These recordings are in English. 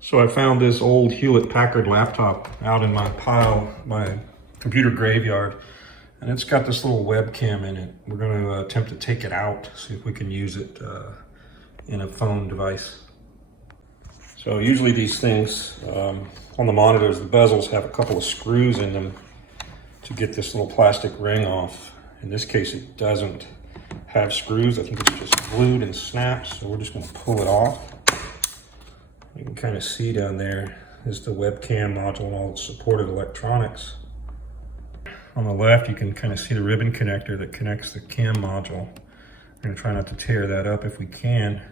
So I found this old Hewlett-Packard laptop out in my pile, my computer graveyard, and it's got this little webcam in it. We're going to attempt to take it out, see if we can use it in a phone device. So usually these things on the monitors, the bezels have a couple of screws in them to get this little plastic ring off. In this case, it doesn't have screws. I think it's just glued and snaps, so we're just going to pull it off. You can kind of see down there is the webcam module and all its supported electronics. On the left, you can kind of see the ribbon connector that connects the cam module. We're going to try not to tear that up if we can.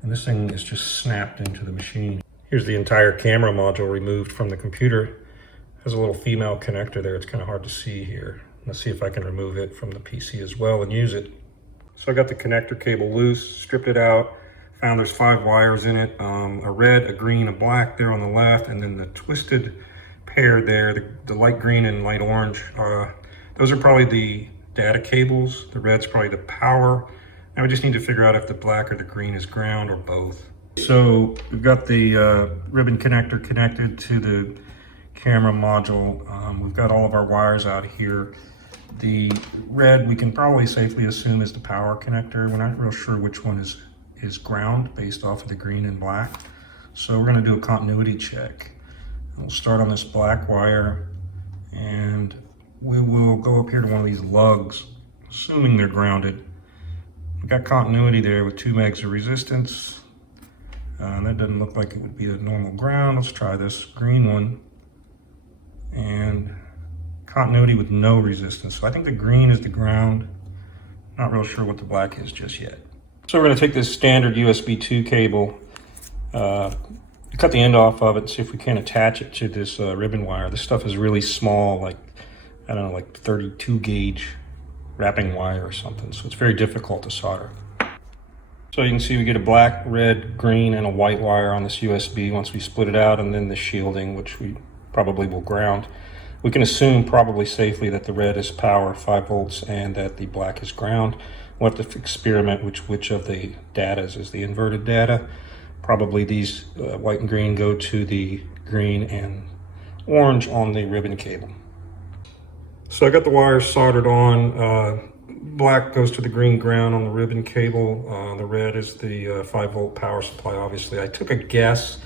And this thing is just snapped into the machine. Here's the entire camera module removed from the computer. It has a little female connector there. It's kind of hard to see here. Let's see if I can remove it from the PC as well and use it. So I got the connector cable loose, stripped it out. Found there's 5 wires in it, a red, a green, a black there on the left, and then the twisted pair there, the light green and light orange. Those are probably the data cables. The red's probably the power. Now we just need to figure out if the black or the green is ground or both. So we've got the ribbon connector connected to the camera module. We've got all of our wires out here. The red we can probably safely assume is the power connector. We're not real sure which one is ground based off of the green and black. So we're going to do a continuity check. We'll start on this black wire and we will go up here to one of these lugs, assuming they're grounded. We've got continuity there with 2 megs of resistance. That doesn't look like it would be a normal ground. Let's try this green one. And continuity with no resistance. So I think the green is the ground. Not real sure what the black is just yet. So we're going to take this standard USB 2 cable, cut the end off of it, and see if we can attach it to this ribbon wire. This stuff is really small, like, I don't know, like 32 gauge wrapping wire or something. So it's very difficult to solder. So you can see we get a black, red, green, and a white wire on this USB once we split it out, and then the shielding, which we probably will ground. We can assume probably safely that the red is power, 5 volts, and that the black is ground. We'll have to experiment which of the data is the inverted data. Probably these white and green go to the green and orange on the ribbon cable. So I got the wires soldered on. Black goes to the green ground on the ribbon cable. The red is the 5 volt power supply, obviously. I took a guess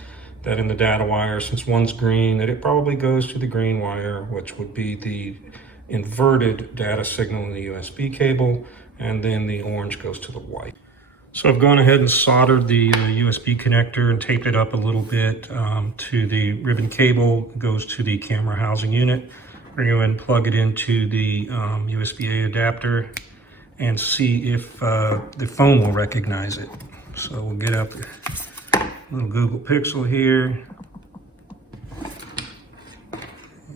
that in the data wire, since one's green, that it probably goes to the green wire, which would be the inverted data signal in the USB cable, and then the orange goes to the white. So I've gone ahead and soldered the USB connector and taped it up a little bit to the ribbon cable. It goes to the camera housing unit. We're going to go ahead and plug it into the USB-A adapter and see if the phone will recognize it. So we'll get up a little Google Pixel here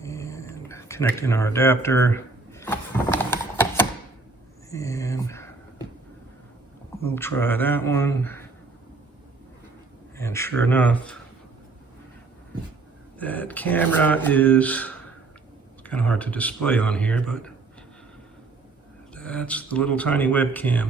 and connect in our adapter. And we'll try that one. And sure enough, that camera is kind of hard to display on here, but that's the little tiny webcam.